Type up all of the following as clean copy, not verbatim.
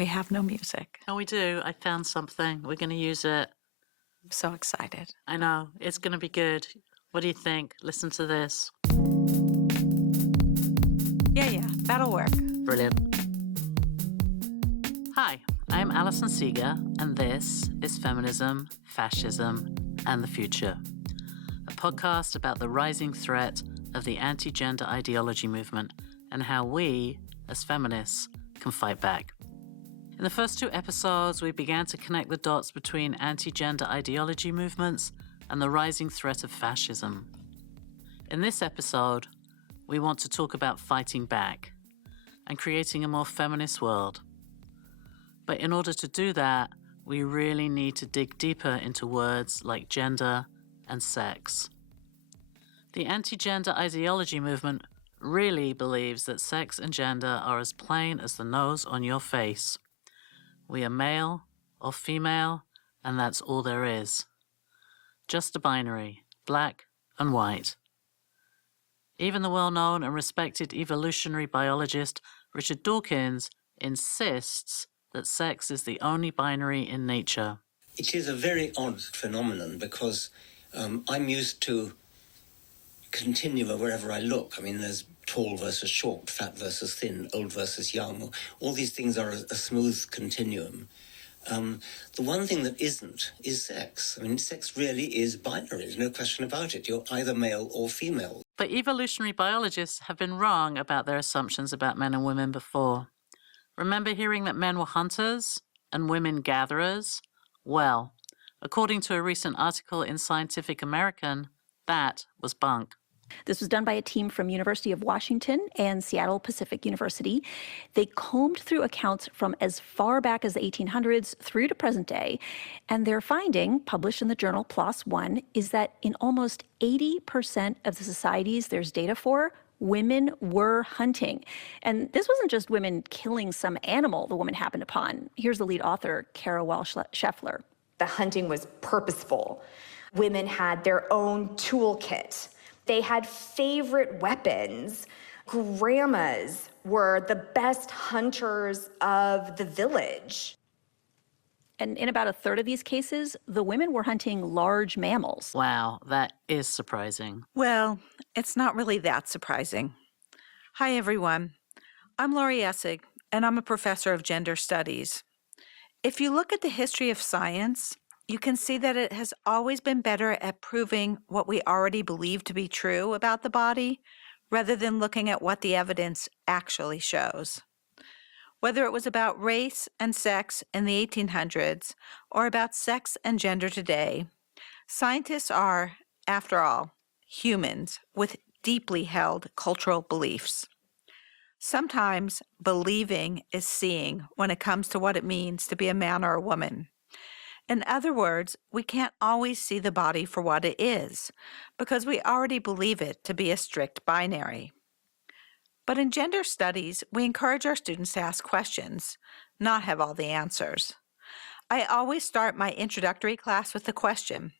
We have no music. Oh, we do. I found something. We're going to use it. I'm so excited. I know. It's going to be good. What do you think? Listen to this. Yeah, that'll work. Brilliant. Hi, I'm Alison Seeger, and this is Feminism, Fascism, and the Future, a podcast about the rising threat of the anti-gender ideology movement and how we, as feminists, can fight back. In the first 2 episodes, we began to connect the dots between anti-gender ideology movements and the rising threat of fascism. In this episode, we want to talk about fighting back and creating a more feminist world. But in order to do that, we really need to dig deeper into words like gender and sex. The anti-gender ideology movement really believes that sex and gender are as plain as the nose on your face. We are male or female, and that's all there is. Just a binary, black and white. Even the well-known and respected evolutionary biologist Richard Dawkins insists that sex is the only binary in nature. It is a very odd phenomenon because I'm used to continua wherever I look. I mean, there's tall versus short, fat versus thin, old versus young. All these things are a smooth continuum. The one thing that isn't is sex. I mean, sex really is binary. There's no question about it. You're either male or female. But evolutionary biologists have been wrong about their assumptions about men and women before. Remember hearing that men were hunters and women gatherers? Well, according to a recent article in Scientific American, that was bunk. This was done by a team from University of Washington and Seattle Pacific University. They combed through accounts from as far back as the 1800s through to present day, and their finding, published in the journal PLOS One, is that in almost 80% of the societies there's data for, women were hunting. And this wasn't just women killing some animal the woman happened upon. Here's the lead author, Kara Welch-Scheffler. The hunting was purposeful. Women had their own toolkit. They had favorite weapons. Grandmas were the best hunters of the village. And in about a third of these cases, the women were hunting large mammals. Wow, that is surprising. Well, it's not really that surprising. Hi, everyone. I'm Laurie Essig, and I'm a professor of gender studies. If you look at the history of science, you can see that it has always been better at proving what we already believe to be true about the body, rather than looking at what the evidence actually shows. Whether it was about race and sex in the 1800s or about sex and gender today, scientists are, after all, humans with deeply held cultural beliefs. Sometimes believing is seeing when it comes to what it means to be a man or a woman. In other words, we can't always see the body for what it is because we already believe it to be a strict binary. But in gender studies, we encourage our students to ask questions, not have all the answers. I always start my introductory class with the question,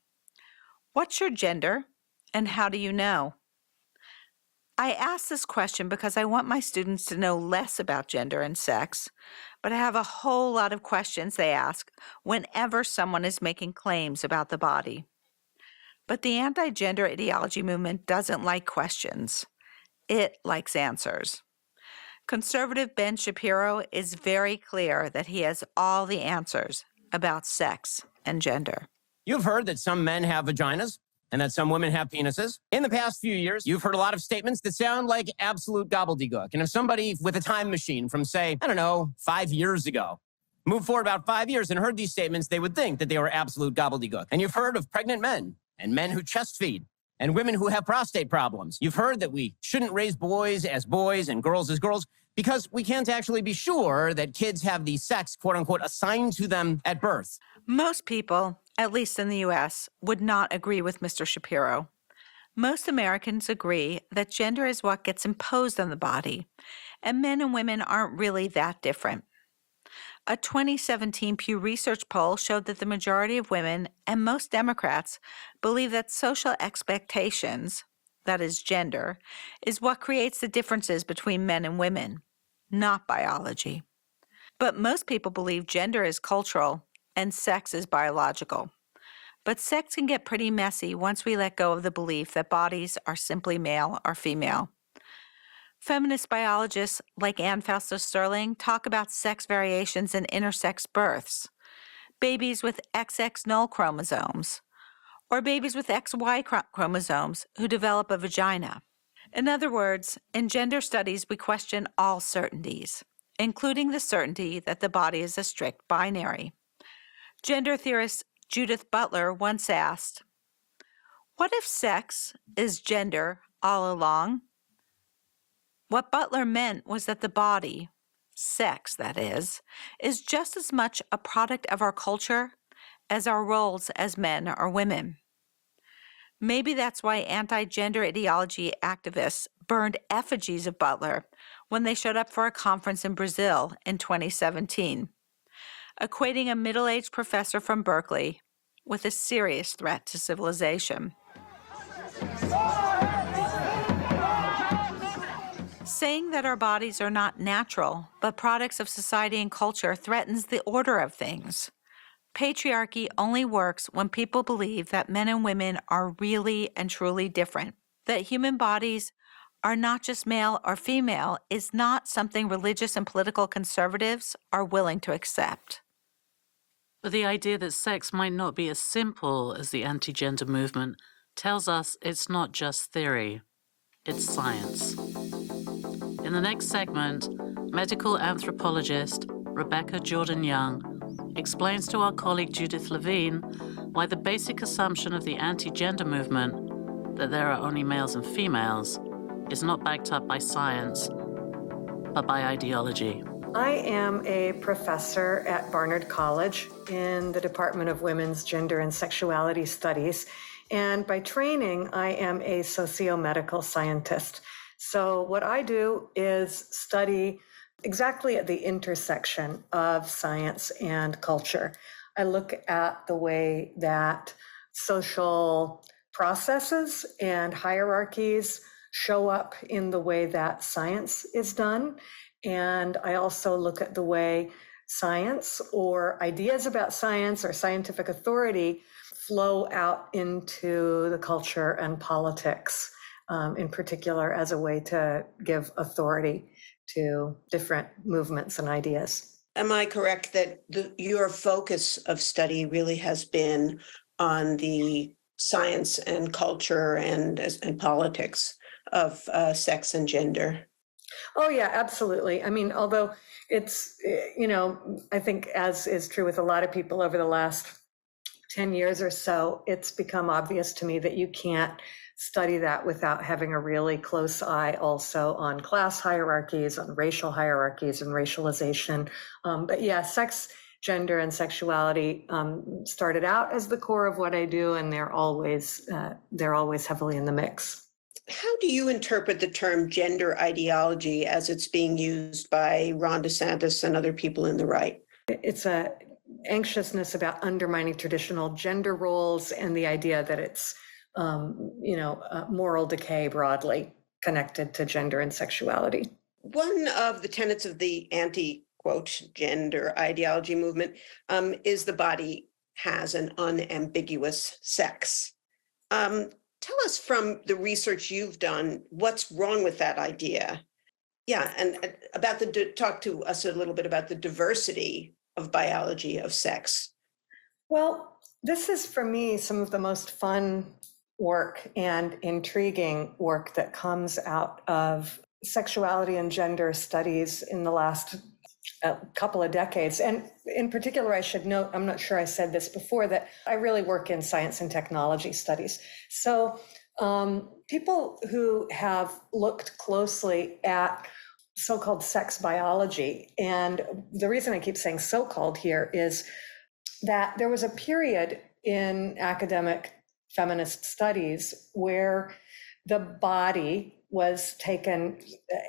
what's your gender and how do you know? I ask this question because I want my students to know less about gender and sex, but I have a whole lot of questions they ask whenever someone is making claims about the body. But the anti-gender ideology movement doesn't like questions. It likes answers. Conservative Ben Shapiro is very clear that he has all the answers about sex and gender. You've heard that some men have vaginas and that some women have penises. In the past few years, you've heard a lot of statements that sound like absolute gobbledygook. And if somebody with a time machine from, say, 5 years ago, moved forward about 5 years and heard these statements, they would think that they were absolute gobbledygook. And you've heard of pregnant men and men who chest feed and women who have prostate problems. You've heard that we shouldn't raise boys and girls as girls because we can't actually be sure that kids have the sex, quote unquote, assigned to them at birth. Most people, at least in the U.S., would not agree with Mr. Shapiro. Most Americans agree that gender is what gets imposed on the body, and men and women aren't really that different. A 2017 Pew Research poll showed that the majority of women and most Democrats believe that social expectations, that is gender, is what creates the differences between men and women, not biology. But most people believe gender is cultural and sex is biological. But sex can get pretty messy once we let go of the belief that bodies are simply male or female. Feminist biologists like Anne Fausto-Sterling talk about sex variations in intersex births, babies with XX null chromosomes, or babies with XY chromosomes who develop a vagina. In other words, in gender studies, we question all certainties, including the certainty that the body is a strict binary. Gender theorist Judith Butler once asked, "What if sex is gender all along?" What Butler meant was that the body, sex that is just as much a product of our culture as our roles as men or women. Maybe that's why anti-gender ideology activists burned effigies of Butler when they showed up for a conference in Brazil in 2017, equating a middle-aged professor from Berkeley with a serious threat to civilization. Saying that our bodies are not natural, but products of society and culture threatens the order of things. Patriarchy only works when people believe that men and women are really and truly different, that human bodies are not just male or female is not something religious and political conservatives are willing to accept. But the idea that sex might not be as simple as the anti-gender movement tells us it's not just theory, it's science. In the next segment, medical anthropologist Rebecca Jordan-Young explains to our colleague Judith Levine why the basic assumption of the anti-gender movement, that there are only males and females, is not backed up by science, but by ideology. I am a professor at Barnard College in the Department of Women's Gender and Sexuality Studies, and by training, I am a socio-medical scientist. So what I do is study exactly at the intersection of science and culture. I look at the way that social processes and hierarchies show up in the way that science is done. And I also look at the way science or ideas about science or scientific authority flow out into the culture and politics, in particular as a way to give authority to different movements and ideas. Am I correct that your focus of study really has been on the science and culture and politics of sex and gender? Oh, yeah, absolutely. I mean, although it's, I think as is true with a lot of people over the last 10 years or so, it's become obvious to me that you can't study that without having a really close eye also on class hierarchies, on racial hierarchies and racialization. But yeah, sex, gender, and sexuality started out as the core of what I do, and they're always heavily in the mix. How do you interpret the term gender ideology as it's being used by Ron DeSantis and other people in the right? It's a anxiousness about undermining traditional gender roles and the idea that it's moral decay broadly connected to gender and sexuality. One of the tenets of the anti-quote gender ideology movement is the body has an unambiguous sex. Tell us from the research you've done, what's wrong with that idea? Yeah, and talk to us a little bit about the diversity of biology of sex. Well, this is for me some of the most fun work and intriguing work that comes out of sexuality and gender studies in the last couple of decades. And in particular, I should note, I'm not sure I said this before, that I really work in science and technology studies. So people who have looked closely at so-called sex biology, and the reason I keep saying so-called here is that there was a period in academic feminist studies where the body was taken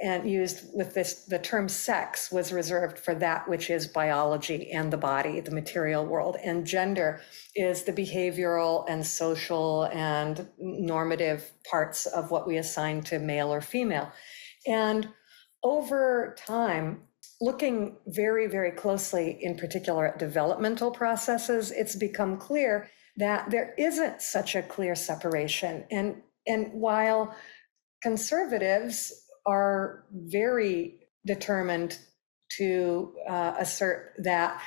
and used with the term sex was reserved for that which is biology and the body, the material world, and gender is the behavioral and social and normative parts of what we assign to male or female. And over time, looking very, very closely, in particular at developmental processes, it's become clear that there isn't such a clear separation. And while conservatives are very determined to assert that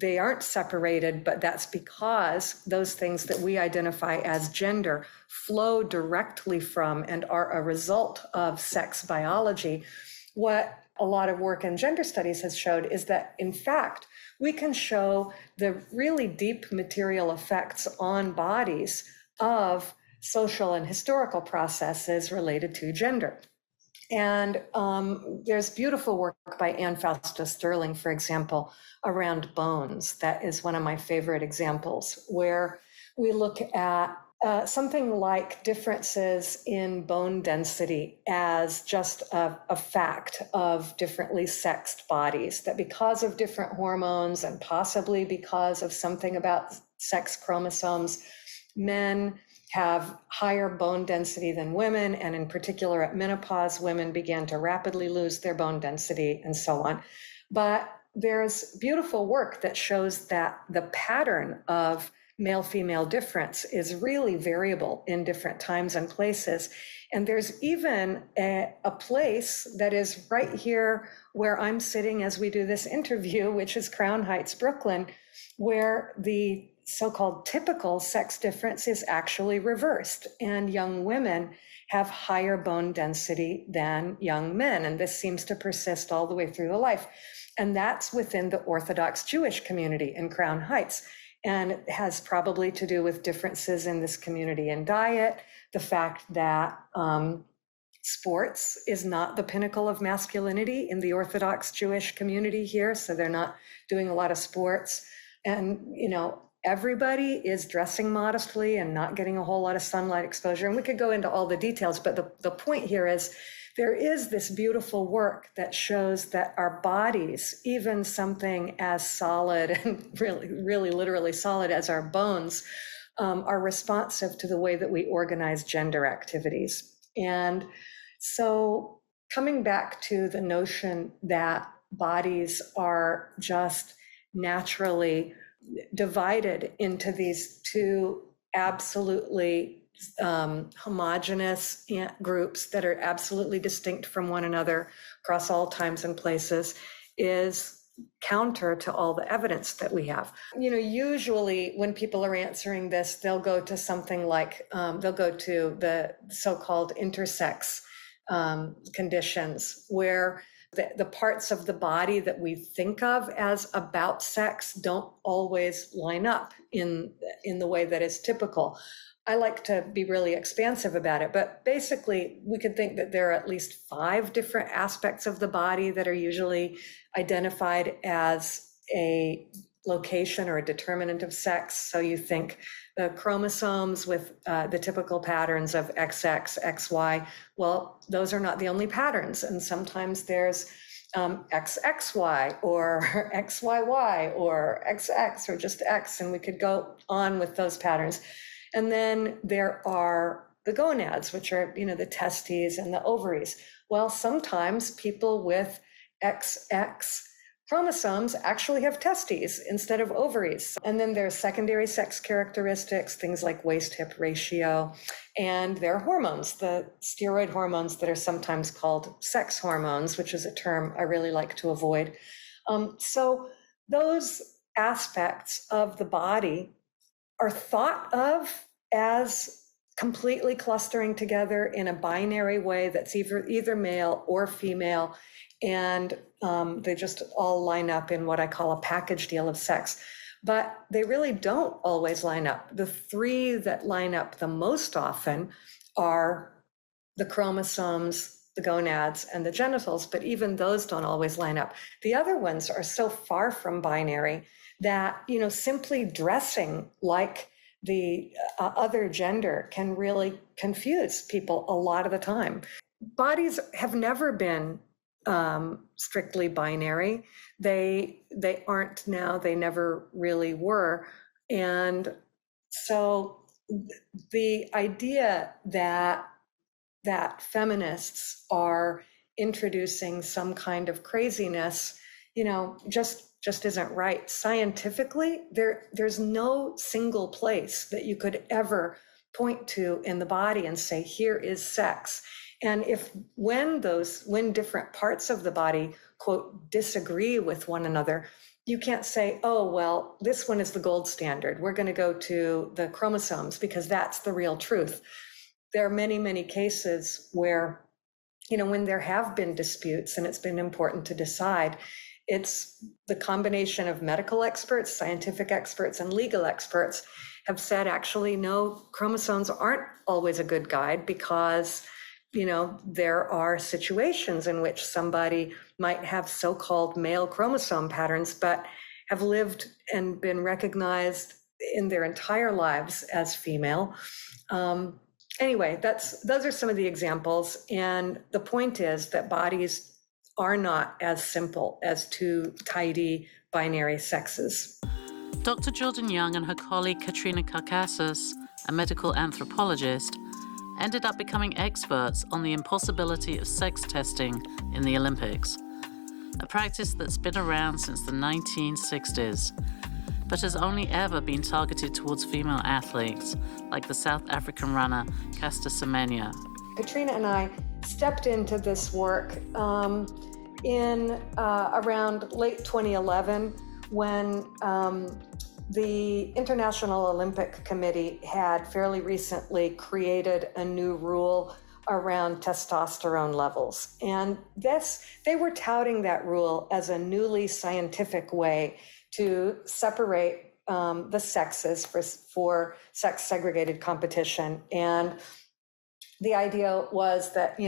they aren't separated, but that's because those things that we identify as gender flow directly from and are a result of sex biology. What a lot of work in gender studies has showed is that, in fact, we can show the really deep material effects on bodies of social and historical processes related to gender. And there's beautiful work by Anne Fausto Sterling, for example, around bones. That is one of my favorite examples, where we look at something like differences in bone density as just a fact of differently sexed bodies, that because of different hormones and possibly because of something about sex chromosomes, men have higher bone density than women, and in particular at menopause, women began to rapidly lose their bone density and so on. But there's beautiful work that shows that the pattern of male-female difference is really variable in different times and places. And there's even a place that is right here where I'm sitting as we do this interview, which is Crown Heights, Brooklyn, where the so-called typical sex difference is actually reversed, and young women have higher bone density than young men. And this seems to persist all the way through the life. And that's within the Orthodox Jewish community in Crown Heights. And it has probably to do with differences in this community in diet, the fact that sports is not the pinnacle of masculinity in the Orthodox Jewish community here. So they're not doing a lot of sports. And, everybody is dressing modestly and not getting a whole lot of sunlight exposure. And we could go into all the details, but the point here is there is this beautiful work that shows that our bodies, even something as solid and really literally solid as our bones, are responsive to the way that we organize gender activities. And so coming back to the notion that bodies are just naturally divided into these two absolutely homogeneous groups that are absolutely distinct from one another across all times and places is counter to all the evidence that we have. Usually when people are answering this, they'll go to something like, they'll go to the so-called intersex conditions, where the parts of the body that we think of as about sex don't always line up in the way that is typical. I like to be really expansive about it, but basically we could think that there are at least 5 different aspects of the body that are usually identified as a location or a determinant of sex. So you think the chromosomes with the typical patterns of XX, XY, well, those are not the only patterns. And sometimes there's XXY or XYY or XX or just X, and we could go on with those patterns. And then there are the gonads, which are, the testes and the ovaries. Well, sometimes people with XX chromosomes actually have testes instead of ovaries. And then there's secondary sex characteristics, things like waist-hip ratio, and there are hormones, the steroid hormones that are sometimes called sex hormones, which is a term I really like to avoid. So those aspects of the body are thought of as completely clustering together in a binary way that's either male or female, and they just all line up in what I call a package deal of sex. But they really don't always line up. The 3 that line up the most often are the chromosomes, the gonads, and the genitals, but even those don't always line up. The other ones are so far from binary that, simply dressing like the other gender can really confuse people a lot of the time. Bodies have never been strictly binary. They aren't now, they never really were. And so the idea that feminists are introducing some kind of craziness, just isn't right. Scientifically, there's no single place that you could ever point to in the body and say, here is sex. And when different parts of the body, quote, disagree with one another, you can't say, oh, well, this one is the gold standard. We're going to go to the chromosomes because that's the real truth. There are many, many cases where, when there have been disputes and it's been important to decide, it's the combination of medical experts, scientific experts, and legal experts have said, actually, no, chromosomes aren't always a good guide because, there are situations in which somebody might have so-called male chromosome patterns, but have lived and been recognized in their entire lives as female. Anyway, those are some of the examples. And the point is that bodies are not as simple as two tidy binary sexes. Dr. Jordan Young and her colleague Katrina Karkasas, a medical anthropologist, ended up becoming experts on the impossibility of sex testing in the Olympics, a practice that's been around since the 1960s, but has only ever been targeted towards female athletes, like the South African runner Caster Semenya. Katrina and I stepped into this work in around late 2011 when the International Olympic Committee had fairly recently created a new rule around testosterone levels. And they were touting that rule as a newly scientific way to separate the sexes for sex-segregated competition. And the idea was that,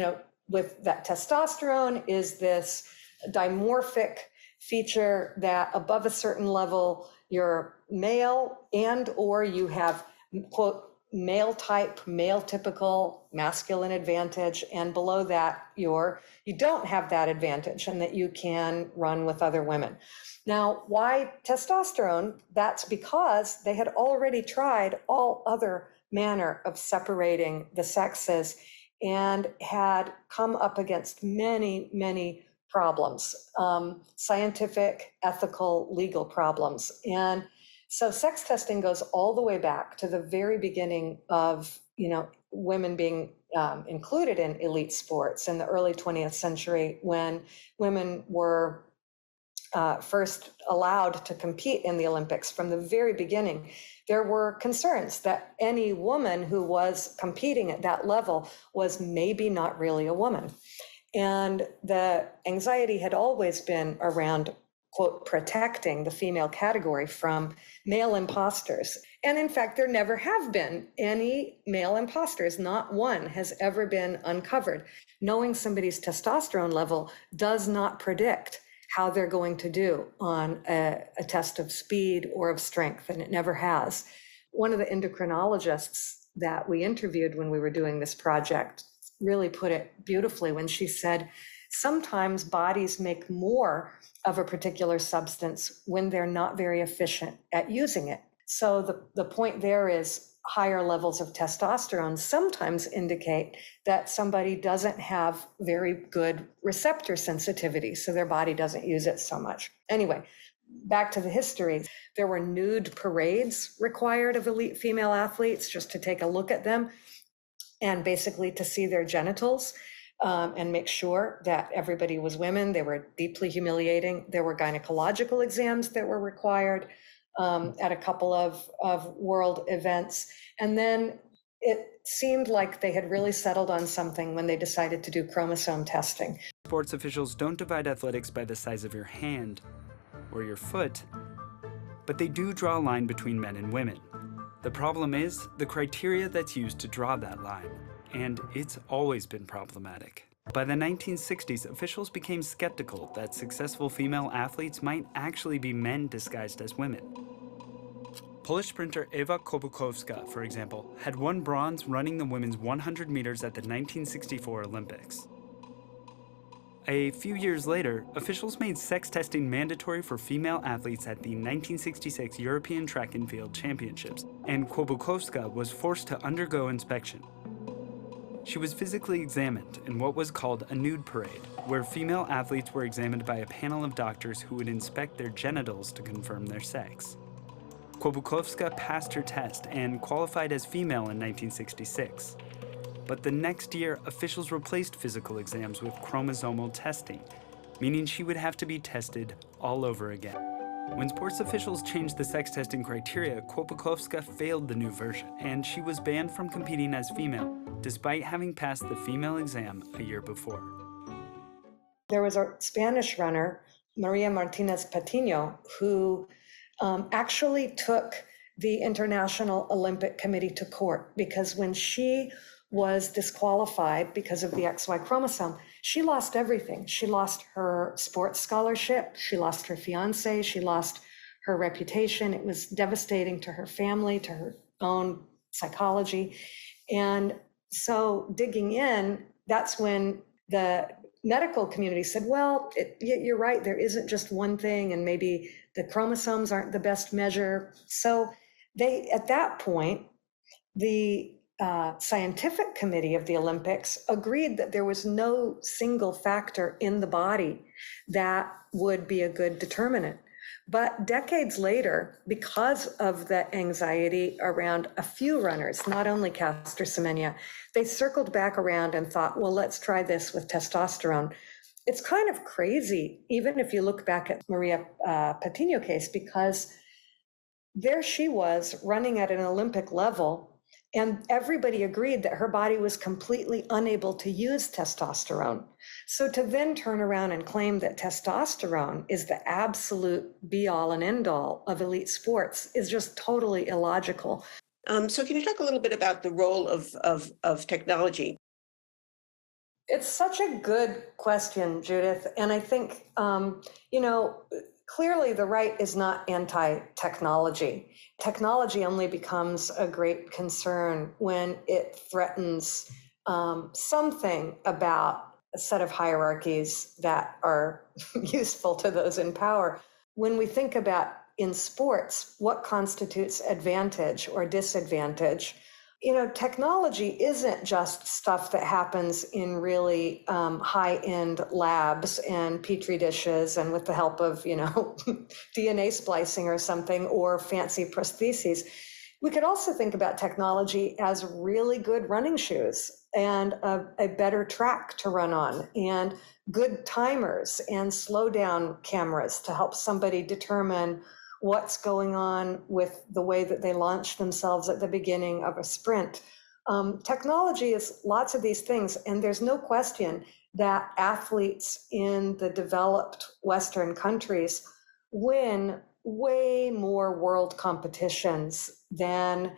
with that testosterone is this dimorphic feature that above a certain level, you're male and or you have, quote, male type, male typical, masculine advantage, and below that you don't have that advantage and that you can run with other women. Now, why testosterone? That's because they had already tried all other manner of separating the sexes and had come up against many, many problems, scientific, ethical, legal problems. And so sex testing goes all the way back to the very beginning of, women being included in elite sports in the early 20th century when women were first allowed to compete in the Olympics. From the very beginning, there were concerns that any woman who was competing at that level was maybe not really a woman. And the anxiety had always been around, quote, protecting the female category from male imposters. And in fact, there never have been any male imposters. Not one has ever been uncovered. Knowing somebody's testosterone level does not predict how they're going to do on a test of speed or of strength, and it never has. One of the endocrinologists that we interviewed when we were doing this project really put it beautifully when she said, sometimes bodies make more of a particular substance when they're not very efficient at using it. So the point there is higher levels of testosterone sometimes indicate that somebody doesn't have very good receptor sensitivity, so their body doesn't use it so much. Anyway, back to the history. There were nude parades required of elite female athletes just to take a look at them and basically to see their genitals and make sure that everybody was women. They were deeply humiliating. There were gynecological exams that were required at a couple of world events. And then it seemed like they had really settled on something when they decided to do chromosome testing. Sports officials don't divide athletics by the size of your hand or your foot, but they do draw a line between men and women. The problem is the criteria that's used to draw that line, and it's always been problematic. By the 1960s, officials became skeptical that successful female athletes might actually be men disguised as women. Polish sprinter Ewa Kobukowska, for example, had won bronze running the women's 100 meters at the 1964 Olympics. A few years later, officials made sex testing mandatory for female athletes at the 1966 European Track and Field Championships, and Kobukowska was forced to undergo inspection. She was physically examined in what was called a nude parade, where female athletes were examined by a panel of doctors who would inspect their genitals to confirm their sex. Kłobukowska passed her test and qualified as female in 1966. But the next year, officials replaced physical exams with chromosomal testing, meaning she would have to be tested all over again. When sports officials changed the sex testing criteria, Kłobukowska failed the new version, and she was banned from competing as female, despite having passed the female exam a year before. There was a Spanish runner, Maria Martinez Patiño, who actually took the International Olympic Committee to court, because when she was disqualified because of the XY chromosome, she lost everything. She lost her sports scholarship, she lost her fiance, she lost her reputation. It was devastating to her family, to her own psychology. And so digging in, that's when the medical community said, well, you're right, there isn't just one thing, and maybe the chromosomes aren't the best measure. So they, at that point, the scientific committee of the Olympics agreed that there was no single factor in the body that would be a good determinant. But decades later, because of the anxiety around a few runners, not only Caster Semenya, they circled back around and thought, well, let's try this with testosterone. It's kind of crazy, even if you look back at Maria Patiño case, because there she was running at an Olympic level, and everybody agreed that her body was completely unable to use testosterone. So to then turn around and claim that testosterone is the absolute be-all and end-all of elite sports is just totally illogical. So can you talk a little bit about the role of technology? It's such a good question, Judith. And I think, clearly the right is not anti-technology. Technology only becomes a great concern when it threatens something about a set of hierarchies that are useful to those in power. When we think about in sports, what constitutes advantage or disadvantage, technology isn't just stuff that happens in really high-end labs and petri dishes and with the help of, DNA splicing or something, or fancy prostheses. We could also think about technology as really good running shoes and a better track to run on, and good timers and slow down cameras to help somebody determine what's going on with the way that they launch themselves at the beginning of a sprint. Technology is lots of these things, and there's no question that athletes in the developed Western countries win way more world competitions than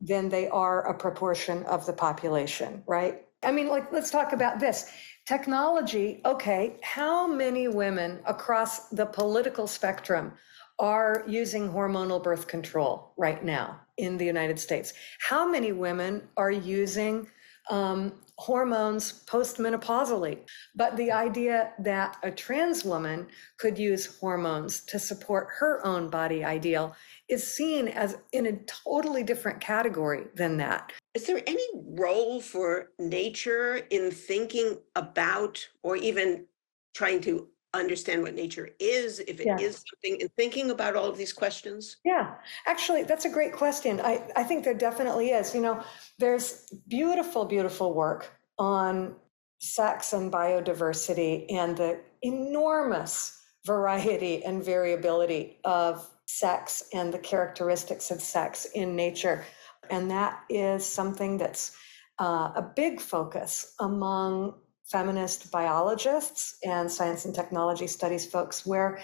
they are a proportion of the population, right? I mean, let's talk about this. Technology, okay, how many women across the political spectrum are using hormonal birth control right now in the United States? How many women are using hormones postmenopausally? But the idea that a trans woman could use hormones to support her own body ideal is seen as in a totally different category than that. Is there any role for nature in thinking about, or even trying to understand what nature is, if it is something, in thinking about all of these questions? Yeah, actually, that's a great question. I think there definitely is. There's beautiful, beautiful work on sex and biodiversity and the enormous variety and variability of sex and the characteristics of sex in nature. And that is something that's a big focus among feminist biologists and science and technology studies folks, where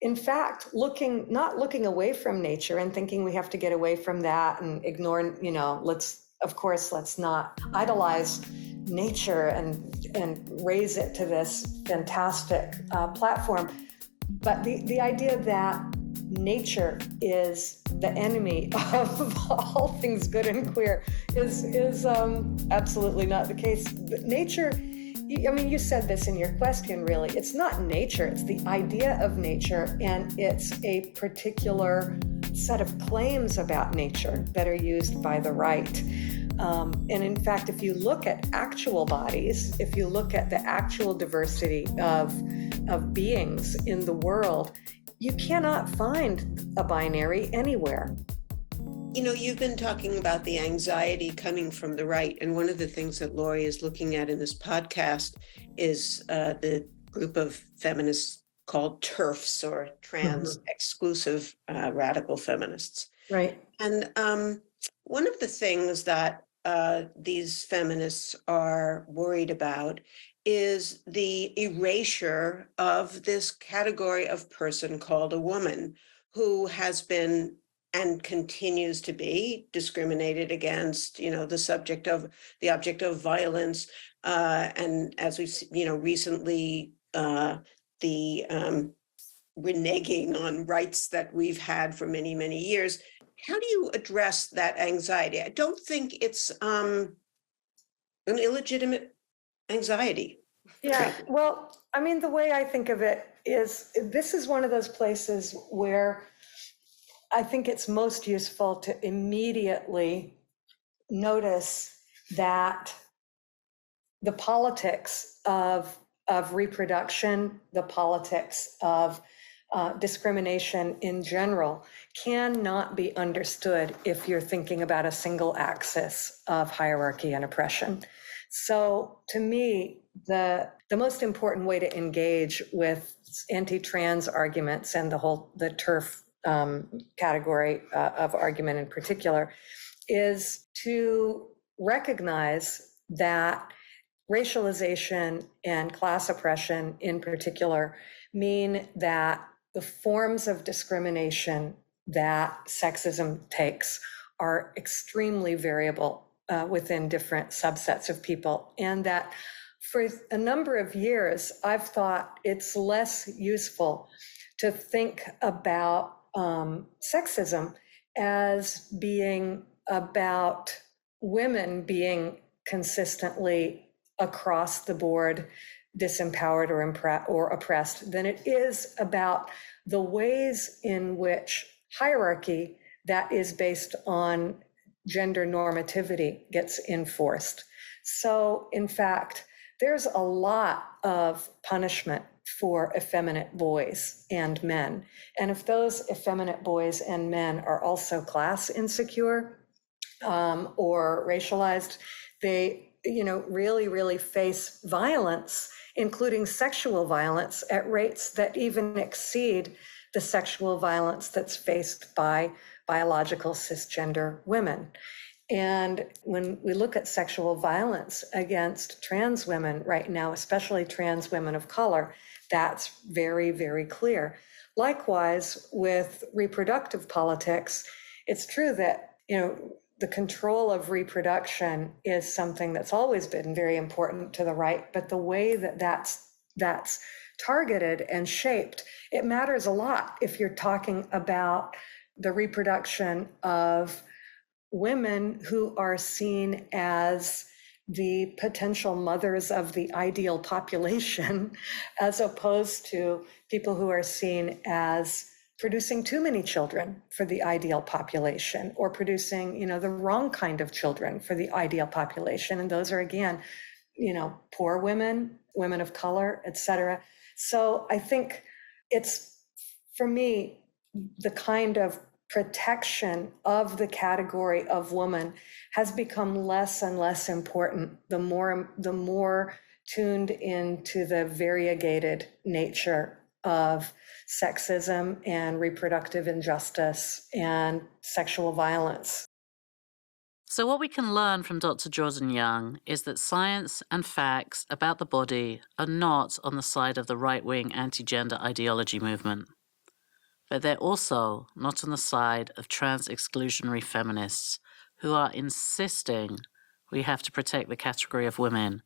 in fact, not looking away from nature and thinking we have to get away from that and ignore, let's not idolize nature and raise it to this fantastic platform. But the idea that nature is the enemy of all things good and queer is absolutely not the case. Nature, you said this in your question, really. It's not nature, it's the idea of nature, and it's a particular set of claims about nature that are used by the right. And in fact, if you look at actual bodies, if you look at the actual diversity of beings in the world, you cannot find a binary anywhere. You know, you've been talking about the anxiety coming from the right, and one of the things that Laurie is looking at in this podcast is the group of feminists called TERFs, or trans-exclusive radical feminists. Right. And one of the things that these feminists are worried about is the erasure of this category of person called a woman, who has been and continues to be discriminated against, you know, the object of violence. And as we've, recently, the reneging on rights that we've had for many, many years. How do you address that anxiety? I don't think it's an illegitimate anxiety. Yeah, well, I mean, the way I think of it is this is one of those places where I think it's most useful to immediately notice that the politics of reproduction, the politics of discrimination in general cannot be understood if you're thinking about a single axis of hierarchy and oppression. So to me, the most important way to engage with anti-trans arguments and the TERF category of argument in particular is to recognize that racialization and class oppression in particular mean that the forms of discrimination that sexism takes are extremely variable within different subsets of people, and that for a number of years, I've thought it's less useful to think about sexism as being about women being consistently across the board disempowered or oppressed than it is about the ways in which hierarchy that is based on gender normativity gets enforced. So, in fact, there's a lot of punishment for effeminate boys and men. And if those effeminate boys and men are also class insecure or racialized, they, really, really face violence, including sexual violence, at rates that even exceed the sexual violence that's faced by biological cisgender women. And when we look at sexual violence against trans women right now, especially trans women of color, that's very, very clear. Likewise, with reproductive politics, it's true that, the control of reproduction is something that's always been very important to the right, but the way that that's targeted and shaped, it matters a lot if you're talking about the reproduction of women who are seen as the potential mothers of the ideal population, as opposed to people who are seen as producing too many children for the ideal population, or producing, the wrong kind of children for the ideal population. And those are, again, poor women, women of color, et cetera. So I think it's, for me, the kind of protection of the category of woman has become less and less important the more tuned into the variegated nature of sexism and reproductive injustice and sexual violence. So what we can learn from Dr. Jordan Young is that science and facts about the body are not on the side of the right-wing anti-gender ideology movement, but they're also not on the side of trans-exclusionary feminists who are insisting we have to protect the category of women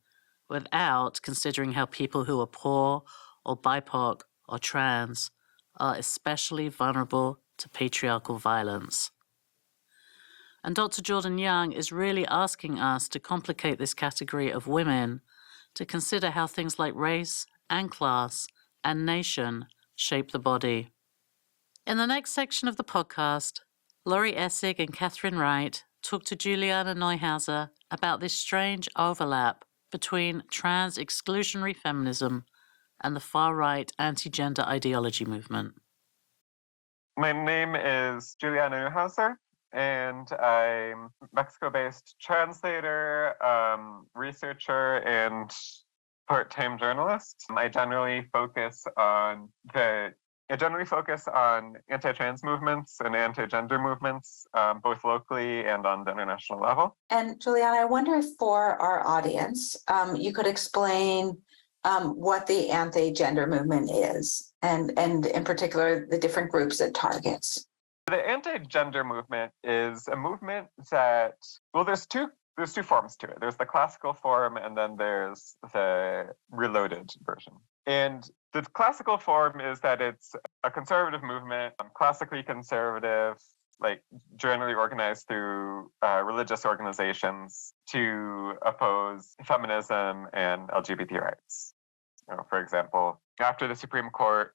without considering how people who are poor or BIPOC or trans are especially vulnerable to patriarchal violence. And Dr. Jordan Young is really asking us to complicate this category of women to consider how things like race and class and nation shape the body. In the next section of the podcast, Laurie Essig and Catherine Wright talked to Julianna Neuhauser about this strange overlap between trans-exclusionary feminism and the far-right anti-gender ideology movement. My name is Julianna Neuhauser, and I'm Mexico-based translator, researcher, and part-time journalist. I generally focus on anti-trans movements and anti-gender movements, both locally and on the international level. And Juliana, I wonder if for our audience, you could explain what the anti-gender movement is, and in particular, the different groups it targets. The anti-gender movement is a movement that, well, there's two forms to it. There's the classical form, and then there's the reloaded version. And the classical form is that it's a conservative movement, classically conservative, like generally organized through religious organizations to oppose feminism and LGBT rights. For example, after the Supreme Court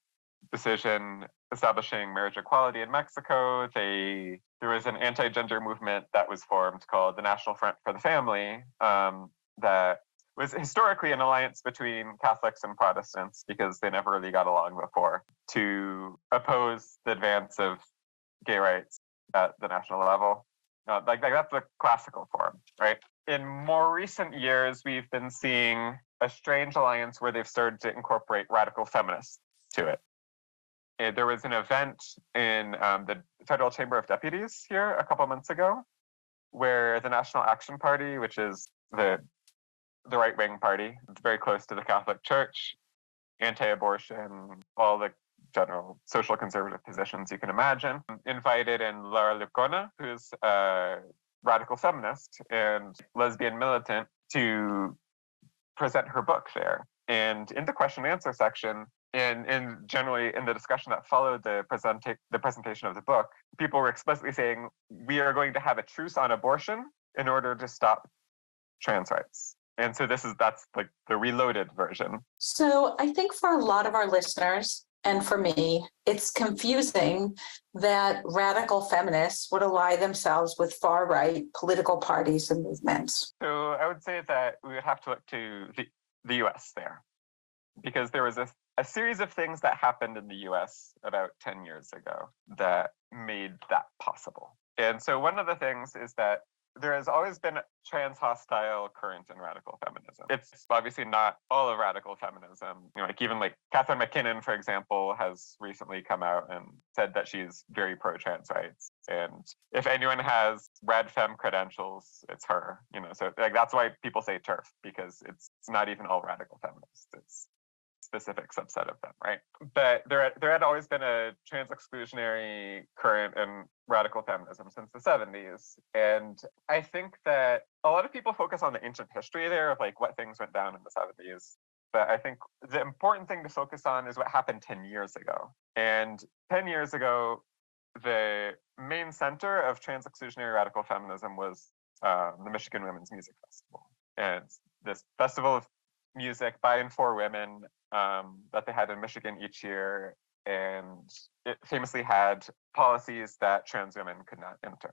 decision establishing marriage equality in Mexico, there was an anti-gender movement that was formed called the National Front for the Family, that was historically an alliance between Catholics and Protestants because they never really got along before, to oppose the advance of gay rights at the national level. Like that's the classical form, right? In more recent years, we've been seeing a strange alliance where they've started to incorporate radical feminists to it. There was an event in the Federal Chamber of Deputies here a couple months ago, where the National Action Party, which is the right-wing party, it's very close to the Catholic Church, anti-abortion, all the general social conservative positions you can imagine, invited in Laura Lucona, who's a radical feminist and lesbian militant, to present her book there. And in the question and answer section, and generally in the discussion that followed the presentation of the book, people were explicitly saying, we are going to have a truce on abortion in order to stop trans rights. And so that's like the reloaded version. So I think for a lot of our listeners, and for me, it's confusing that radical feminists would ally themselves with far-right political parties and movements. So I would say that we would have to look to the US there, because there was a series of things that happened in the US about 10 years ago that made that possible. And so one of the things is that there has always been a trans-hostile current in radical feminism. It's obviously not all of radical feminism. Even Catherine McKinnon, for example, has recently come out and said that she's very pro-trans rights. And if anyone has rad femme credentials, it's her. So that's why people say TERF, because it's not even all radical feminists. It's specific subset of them, right? But there had always been a trans-exclusionary current in radical feminism since the 70s. And I think that a lot of people focus on the ancient history there of what things went down in the 70s. But I think the important thing to focus on is what happened 10 years ago. And 10 years ago, the main center of trans-exclusionary radical feminism was the Michigan Women's Music Festival. And this festival of music by and for women that they had in Michigan each year, and it famously had policies that trans women could not enter.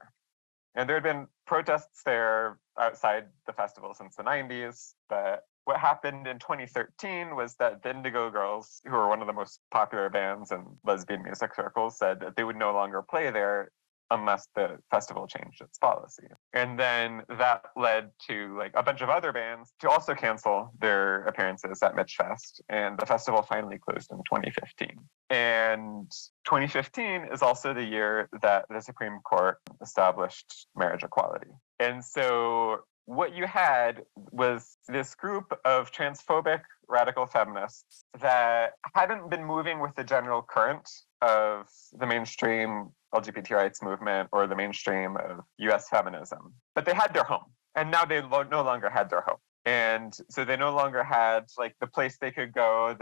And there had been protests there outside the festival since the 90s, but what happened in 2013 was that the Indigo Girls, who were one of the most popular bands in lesbian music circles, said that they would no longer play there unless the festival changed its policy. And then that led to a bunch of other bands to also cancel their appearances at Mitch Fest. And the festival finally closed in 2015. And 2015 is also the year that the Supreme Court established marriage equality. And so what you had was this group of transphobic radical feminists that hadn't been moving with the general current of the mainstream LGBT rights movement or the mainstream of US feminism. But they had their home, and now they no longer had their home. And so they no longer had the place they could go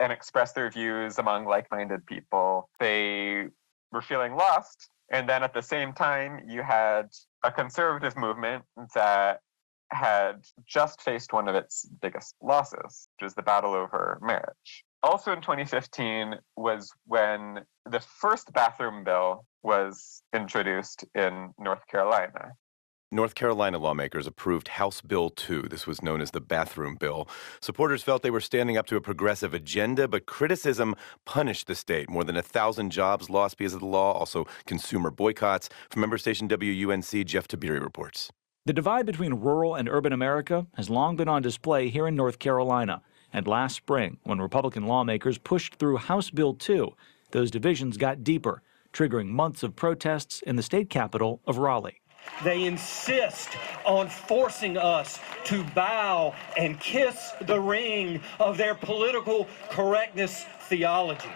and express their views among like-minded people. They were feeling lost. And then at the same time, you had a conservative movement that had just faced one of its biggest losses, which was the battle over marriage. Also in 2015 was when the first bathroom bill was introduced in North Carolina. North Carolina lawmakers approved House Bill 2. This was known as the bathroom bill. Supporters felt they were standing up to a progressive agenda, but criticism punished the state. More than 1,000 jobs lost because of the law, also consumer boycotts. From member station WUNC, Jeff Tabiri reports. The divide between rural and urban America has long been on display here in North Carolina. And last spring, when Republican lawmakers pushed through House Bill 2, those divisions got deeper, triggering months of protests in the state capital of Raleigh. They insist on forcing us to bow and kiss the ring of their political correctness theology.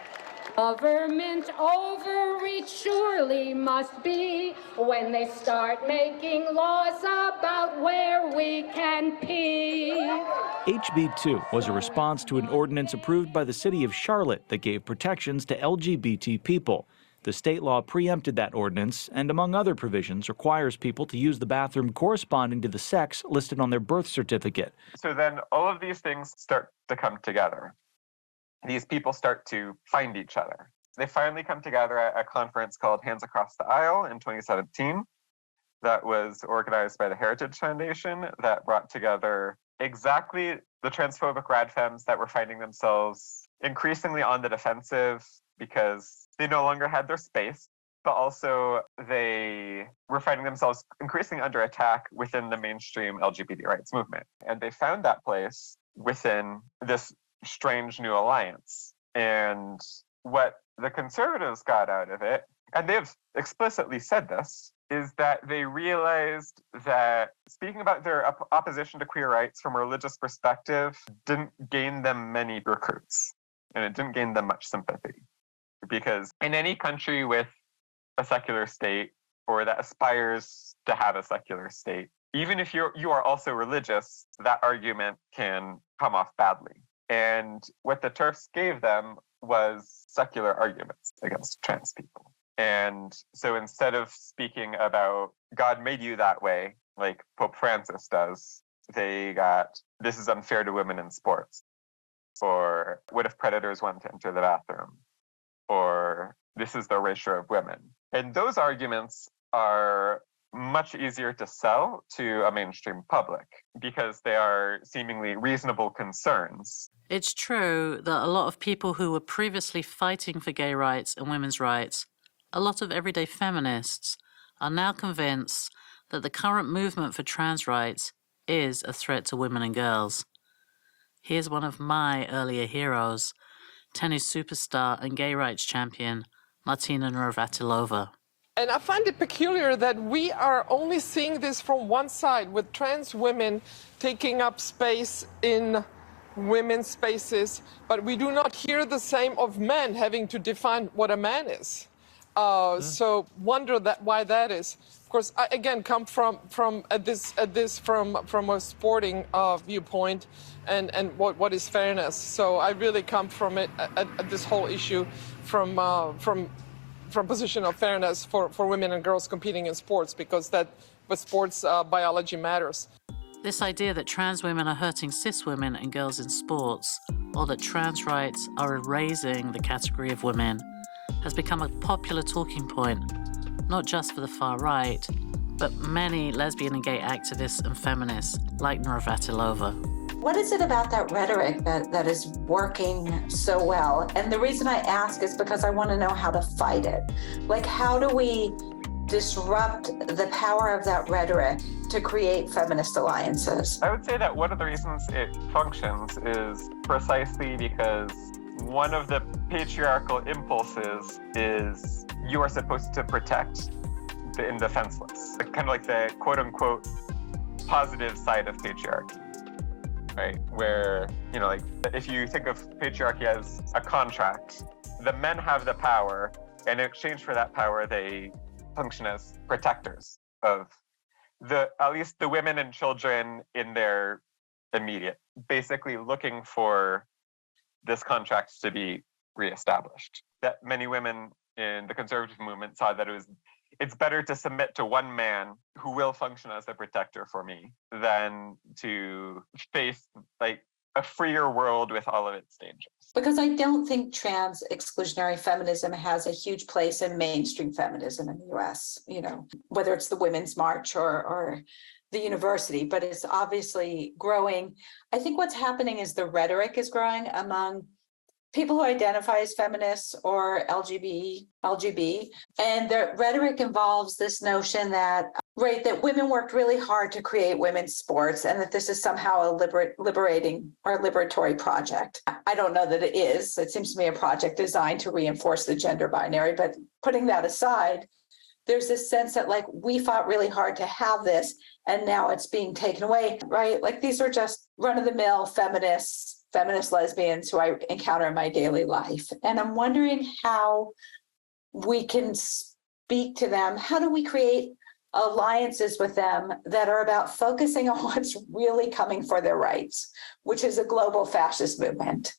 Government overreach surely must be when they start making laws about where we can pee. HB 2 was a response to an ordinance approved by the city of Charlotte that gave protections to LGBT people. The state law preempted that ordinance and, among other provisions, requires people to use the bathroom corresponding to the sex listed on their birth certificate. So then all of these things start to come together. These people start to find each other. They finally come together at a conference called Hands Across the Aisle in 2017 that was organized by the Heritage Foundation that brought together exactly the transphobic rad femmes that were finding themselves increasingly on the defensive because they no longer had their space, but also they were finding themselves increasingly under attack within the mainstream LGBT rights movement. And they found that place within this strange new alliance. And what the conservatives got out of it, and they've explicitly said this, is that they realized that speaking about their opposition to queer rights from a religious perspective didn't gain them many recruits, and it didn't gain them much sympathy. Because in any country with a secular state or that aspires to have a secular state, even if you are also religious, that argument can come off badly. And what the TERFs gave them was secular arguments against trans people. And so instead of speaking about God made you that way, like Pope Francis does, they got, this is unfair to women in sports. Or what if predators want to enter the bathroom? Or this is the erasure of women. And those arguments are much easier to sell to a mainstream public because they are seemingly reasonable concerns. It's true that a lot of people who were previously fighting for gay rights and women's rights, a lot of everyday feminists, are now convinced that the current movement for trans rights is a threat to women and girls. Here's one of my earlier heroes, tennis superstar and gay rights champion, Martina Navratilova. And I find it peculiar that we are only seeing this from one side, with trans women taking up space in women's spaces, but we do not hear the same of men having to define what a man is. So wonder why that is. Of course, I again come from a sporting viewpoint, and what is fairness. So I really come from it at this whole issue from position of fairness for women and girls competing in sports, because with sports biology matters. This idea that trans women are hurting cis women and girls in sports, or that trans rights are erasing the category of women, has become a popular talking point, not just for the far right, but many lesbian and gay activists and feminists like Navratilova. What is it about that rhetoric that is working so well? And the reason I ask is because I want to know how to fight it. Like, how do we disrupt the power of that rhetoric to create feminist alliances? I would say that one of the reasons it functions is precisely because one of the patriarchal impulses is you are supposed to protect the indefenseless, kind of like the quote-unquote positive side of patriarchy, right? Where, like if you think of patriarchy as a contract, the men have the power, and in exchange for that power, they function as protectors of at least the women and children in their immediate, basically looking for this contract to be reestablished. That many women in the conservative movement saw that it's better to submit to one man who will function as a protector for me than to face a freer world with all of its dangers. Because I don't think trans-exclusionary feminism has a huge place in mainstream feminism in the US, whether it's the Women's March or the university, but it's obviously growing. I think what's happening is the rhetoric is growing among people who identify as feminists or LGB, and the rhetoric involves this notion that women worked really hard to create women's sports and that this is somehow a liberating or liberatory project. I don't know that it is. It seems to me a project designed to reinforce the gender binary, but putting that aside, there's this sense that we fought really hard to have this and now it's being taken away, right? These are just run-of-the-mill feminist lesbians who I encounter in my daily life. And I'm wondering how we can speak to them. How do we create alliances with them that are about focusing on what's really coming for their rights, which is a global fascist movement,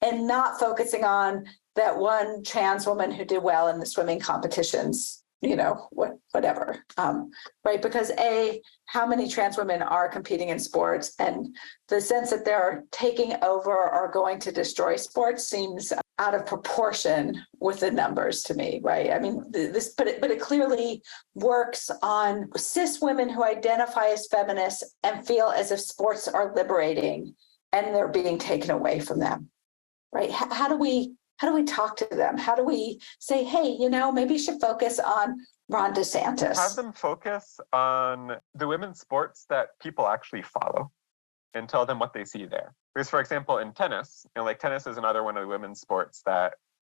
and not focusing on that one trans woman who did well in the swimming competitions, whatever, right? Because how many trans women are competing in sports, and the sense that they're taking over or going to destroy sports seems out of proportion with the numbers to me, right? I mean, but it clearly works on cis women who identify as feminists and feel as if sports are liberating and they're being taken away from them, right? How do we talk to them? How do we say, hey, maybe you should focus on Ron DeSantis? Have them focus on the women's sports that people actually follow and tell them what they see there. Because, for example, in tennis, tennis is another one of the women's sports that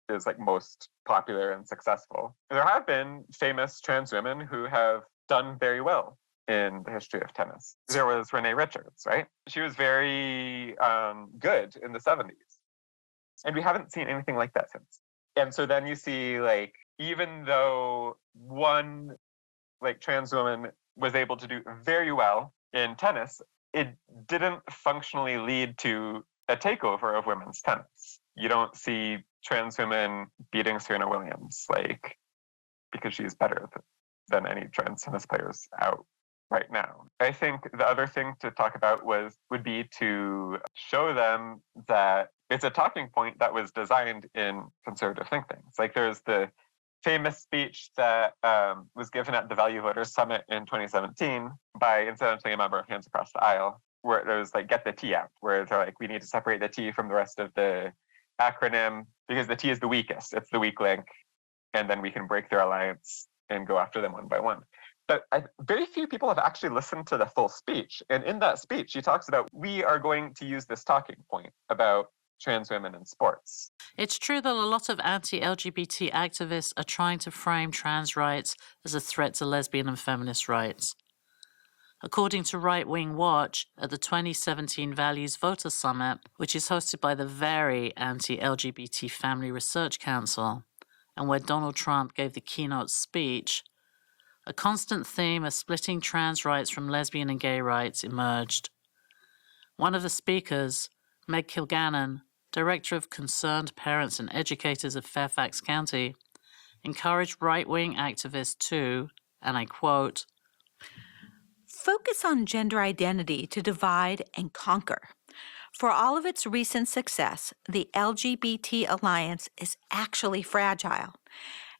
is most popular and successful. There have been famous trans women who have done very well in the history of tennis. There was Renee Richards, right? She was very good in the 70s. And we haven't seen anything like that since. And so then you see, even though one, trans woman was able to do very well in tennis, it didn't functionally lead to a takeover of women's tennis. You don't see trans women beating Serena Williams, because she's better than any trans tennis players out right now. I think the other thing to talk about would be to show them that it's a talking point that was designed in conservative think tanks. There's the famous speech that was given at the Value Voters Summit in 2017 by, incidentally, a member of Hands Across the Aisle, where it was get the T out, where they're we need to separate the T from the rest of the acronym because the T is the weakest. It's the weak link. And then we can break their alliance and go after them one by one. But very few people have actually listened to the full speech. And in that speech, she talks about, we are going to use this talking point about trans women in sports. It's true that a lot of anti-LGBT activists are trying to frame trans rights as a threat to lesbian and feminist rights. According to Right Wing Watch, at the 2017 Values Voter Summit, which is hosted by the very anti-LGBT Family Research Council, and where Donald Trump gave the keynote speech, a constant theme of splitting trans rights from lesbian and gay rights emerged. One of the speakers, Meg Kilgannon, Director of Concerned Parents and Educators of Fairfax County, encouraged right-wing activists to, and I quote, focus on gender identity to divide and conquer. For all of its recent success, the LGBT alliance is actually fragile,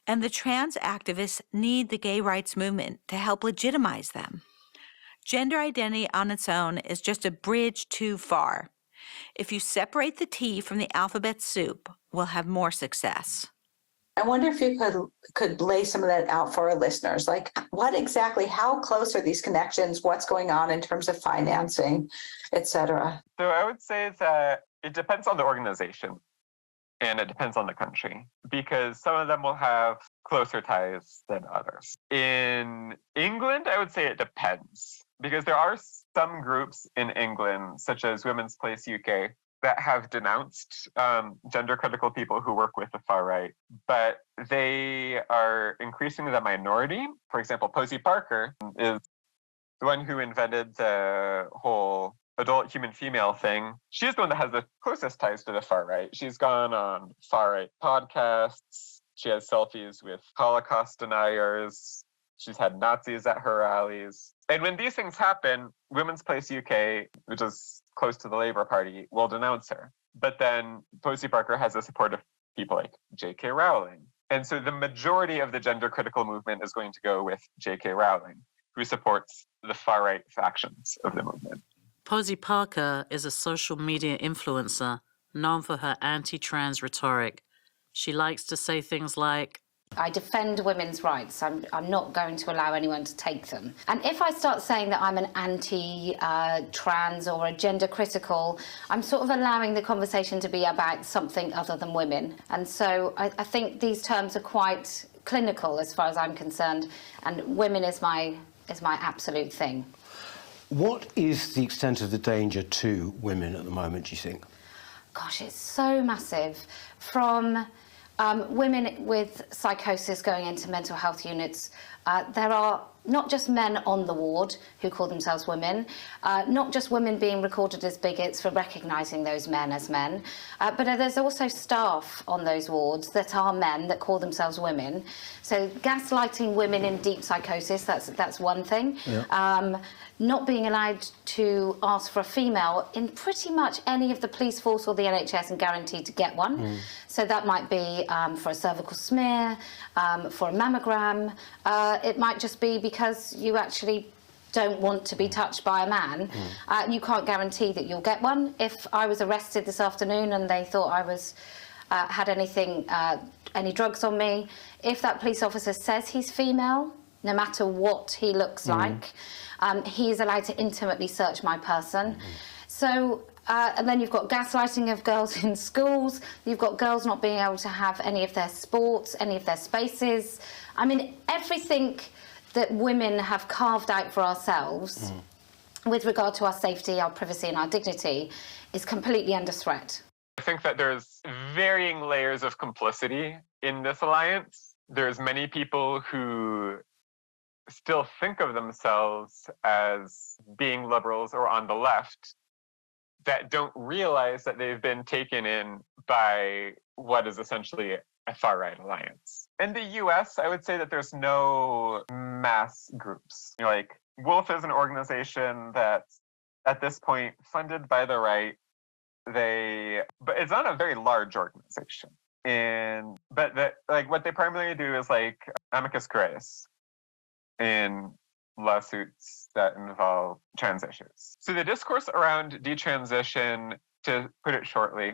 and the trans activists need the gay rights movement to help legitimize them. Gender identity on its own is just a bridge too far. If you separate the T from the alphabet soup, we'll have more success. I wonder if you could lay some of that out for our listeners. What exactly, how close are these connections? What's going on in terms of financing, et cetera? So I would say that it depends on the organization and it depends on the country, because some of them will have closer ties than others. In England, I would say it depends, because there are some groups in England, such as Women's Place UK, that have denounced gender-critical people who work with the far right, but they are increasingly the minority. For example, Posey Parker is the one who invented the whole adult human female thing. She's the one that has the closest ties to the far right. She's gone on far right podcasts. She has selfies with Holocaust deniers. She's had Nazis at her rallies. And when these things happen, Women's Place UK, which is close to the Labour Party will denounce her. But then Posie Parker has the support of people like J.K. Rowling. And so the majority of the gender critical movement is going to go with J.K. Rowling, who supports the far-right factions of the movement. Posie Parker is a social media influencer known for her anti-trans rhetoric. She likes to say things like, I defend women's rights. I'm not going to allow anyone to take them. And if I start saying that I'm an anti-trans or a gender critical, I'm sort of allowing the conversation to be about something other than women. And so I think these terms are quite clinical as far as I'm concerned, and women is my absolute thing. What is the extent of the danger to women at the moment, do you think? Gosh, it's so massive. From women with psychosis going into mental health units, there are not just men on the ward who call themselves women, not just women being recorded as bigots for recognising those men as men, but there's also staff on those wards that are men that call themselves women. So gaslighting women in deep psychosis, that's one thing. Yeah. Not being allowed to ask for a female in pretty much any of the police force or the NHS and guaranteed to get one. So that might be for a cervical smear, for a mammogram. It might just be because you actually don't want to be touched by a man. You can't guarantee that you'll get one. If I was arrested this afternoon and they thought I was had any drugs on me, if that police officer says he's female, no matter what he looks like, he is allowed to intimately search my person. So, and then you've got gaslighting of girls in schools. You've got girls not being able to have any of their sports, any of their spaces. I mean, everything that women have carved out for ourselves with regard to our safety, our privacy and our dignity is completely under threat. I think that there's varying layers of complicity in this alliance. There's many people who still think of themselves as being liberals or on the left that don't realize that they've been taken in by what is essentially a far-right alliance. In the US, I would say that there's no mass groups. You know, like, Wolf is an organization that's at this point funded by the right. But it's not a very large organization. But what they primarily do is like amicus curiae in lawsuits that involve trans issues. So the discourse around detransition, to put it shortly,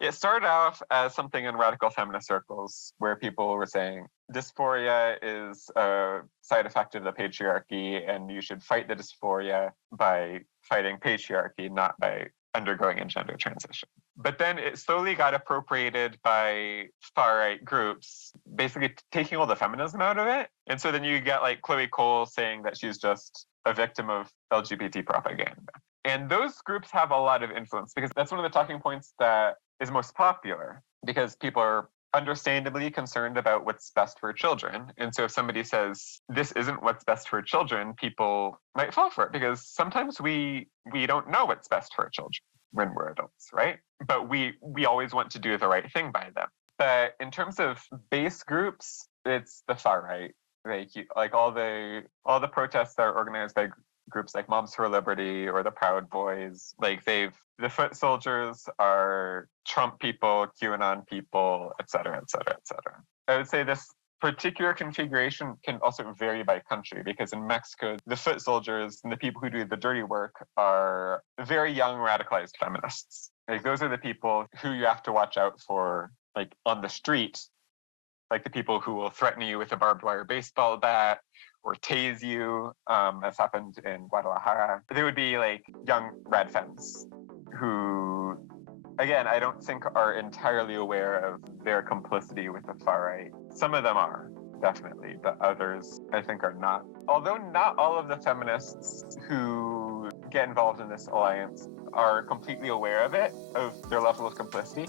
it started off as something in radical feminist circles where people were saying dysphoria is a side effect of the patriarchy and you should fight the dysphoria by fighting patriarchy, not by undergoing a gender transition. But then it slowly got appropriated by far-right groups, basically taking all the feminism out of it. And so then you get like Chloe Cole saying that she's just a victim of LGBT propaganda. And those groups have a lot of influence because that's one of the talking points that is most popular, because people are understandably concerned about what's best for children. And so if somebody says, this isn't what's best for children, people might fall for it because sometimes we don't know what's best for children when we're adults, right? But we always want to do the right thing by them. But in terms of base groups, it's the far right. Like all the protests that are organized by groups like Moms for Liberty or the Proud Boys, the foot soldiers are Trump people, QAnon people, et cetera, et cetera, et cetera. I would say this particular configuration can also vary by country, because in Mexico, the foot soldiers and the people who do the dirty work are very young, radicalized feminists. Like, those are the people who you have to watch out for, like, on the street, like the people who will threaten you with a barbed wire baseball bat or tase you, as happened in Guadalajara. They would be like young rad femmes who, again, I don't think are entirely aware of their complicity with the far right. Some of them are, definitely, but others I think are not. Although not all of the feminists who get involved in this alliance are completely aware of it, of their level of complicity.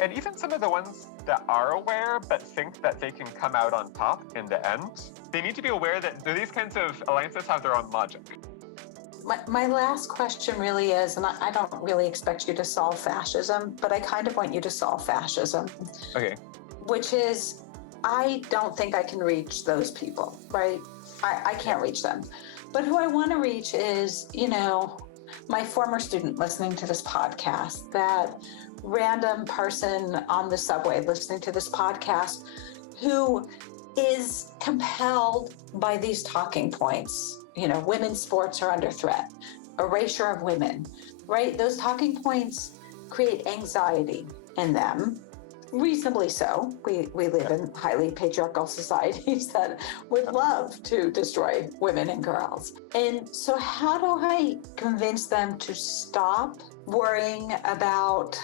And even some of the ones that are aware but think that they can come out on top in the end, they need to be aware that these kinds of alliances have their own logic. My last question really is, and I don't really expect you to solve fascism, but I kind of want you to solve fascism. Okay. Which is, I don't think I can reach those people, right? I can't reach them. But who I want to reach is, my former student listening to this podcast, that random person on the subway listening to this podcast who is compelled by these talking points. You know, women's sports are under threat, erasure of women, right? Those talking points create anxiety in them. Reasonably so. We live in highly patriarchal societies that would love to destroy women and girls. And so how do I convince them to stop worrying about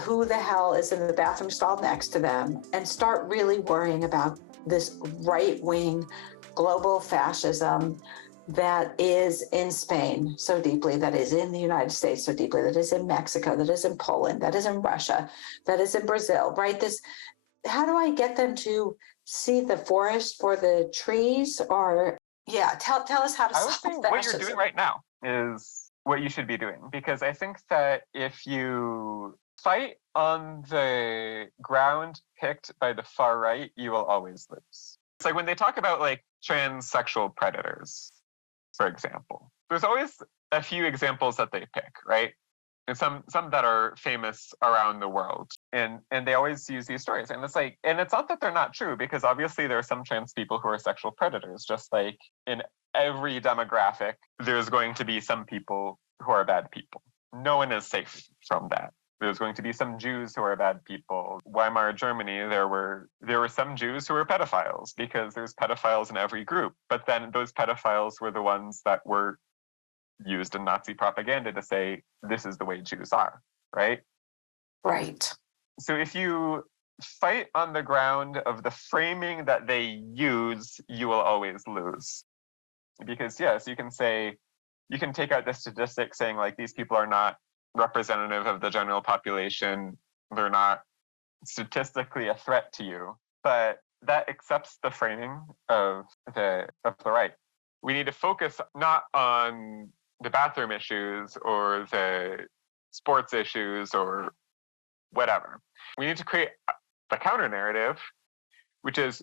who the hell is in the bathroom stall next to them and start really worrying about this right-wing global fascism that is in Spain so deeply, that is in the United States so deeply, that is in Mexico, that is in Poland, that is in Russia, that is in Brazil, right? How do I get them to see the forest for the trees? Or, tell us how to I would solve say fascism. what you're doing right now is what you should be doing, because I think that if you fight on the ground picked by the far right, you will always lose. It's like when they talk about like transsexual predators, for example, there's always a few examples that they pick, right? And some that are famous around the world. And they always use these stories. And it's like, and it's not that they're not true, because obviously there are some trans people who are sexual predators, just like in every demographic, there's going to be some people who are bad people. No one is safe from that. There's going to be some Jews who are bad people. Weimar Germany, there were some Jews who were pedophiles, because there's pedophiles in every group. But then those pedophiles were the ones that were used in Nazi propaganda to say, this is the way Jews are, right? Right. So if you fight on the ground of the framing that they use, you will always lose. Because yes, you can take out the statistic saying like, these people are not representative of the general population, they're not statistically a threat to you, but that accepts the framing of the right. We need to focus not on the bathroom issues or the sports issues or whatever. We need to create the counter narrative, which is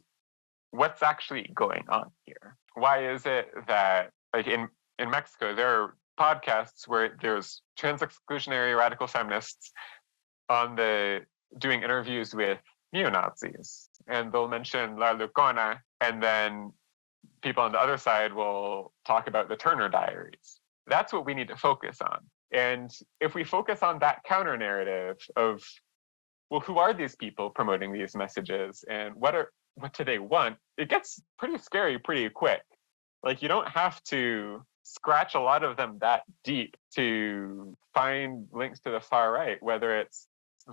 what's actually going on here. Why is it that, like in Mexico, there are podcasts where there's trans-exclusionary radical feminists doing interviews with neo-Nazis, and they'll mention La Lucona, and then people on the other side will talk about the Turner Diaries. That's what we need to focus on. And if we focus on that counter narrative of, well, who are these people promoting these messages and what do they want? It gets pretty scary pretty quick. Like, you don't have to scratch a lot of them that deep to find links to the far right, whether it's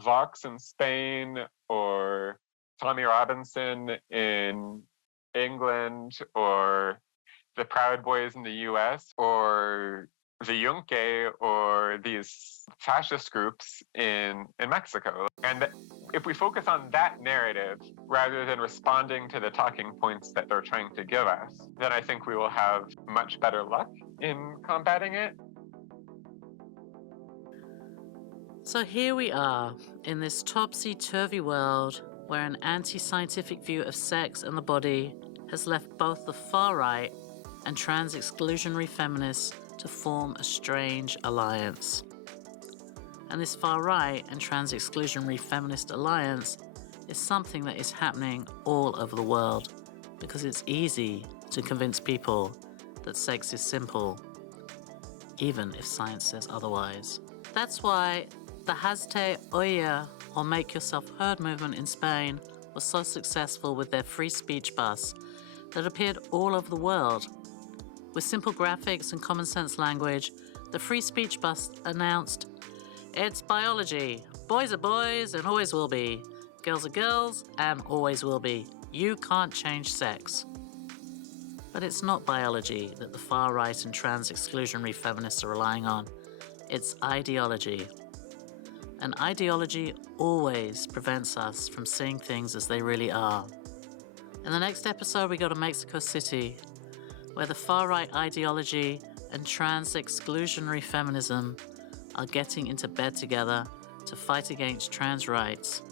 Vox in Spain or Tommy Robinson in England or the Proud Boys in the US or the Yunque or these fascist groups in Mexico. And if we focus on that narrative rather than responding to the talking points that they're trying to give us, then I think we will have much better luck in combating it. So here we are in this topsy-turvy world where an anti-scientific view of sex and the body has left both the far right and trans-exclusionary feminists to form a strange alliance. And this far right and trans-exclusionary feminist alliance is something that is happening all over the world, because it's easy to convince people that sex is simple, even if science says otherwise. That's why the Hazte Oye, or Make Yourself Heard movement in Spain was so successful with their free speech bus that appeared all over the world. With simple graphics and common sense language, the free speech bus announced, "It's biology. Boys are boys and always will be. Girls are girls and always will be. You can't change sex." But it's not biology that the far right and trans-exclusionary feminists are relying on. It's ideology. And ideology always prevents us from seeing things as they really are. In the next episode, we go to Mexico City, where the far-right ideology and trans-exclusionary feminism are getting into bed together to fight against trans rights.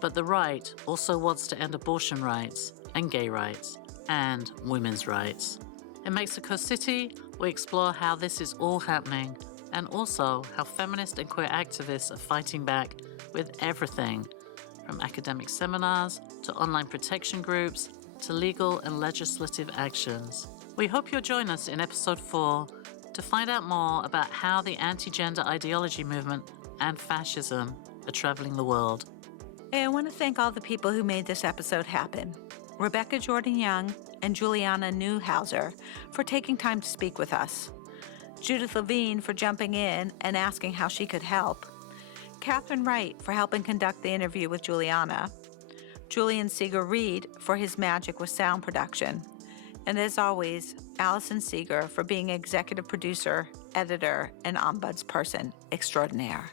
But the right also wants to end abortion rights and gay rights and women's rights. In Mexico City, we explore how this is all happening and also how feminist and queer activists are fighting back with everything from academic seminars to online protection groups to legal and legislative actions. We hope you'll join us in episode 4 to find out more about how the anti-gender ideology movement and fascism are traveling the world. Hey, I want to thank all the people who made this episode happen. Rebecca Jordan-Young and Julianna Neuhauser for taking time to speak with us. Judith Levine for jumping in and asking how she could help. Catherine Wright for helping conduct the interview with Juliana. Julian Seeger-Reed for his magic with sound production. And as always, Allison Seeger for being executive producer, editor, and ombudsperson extraordinaire.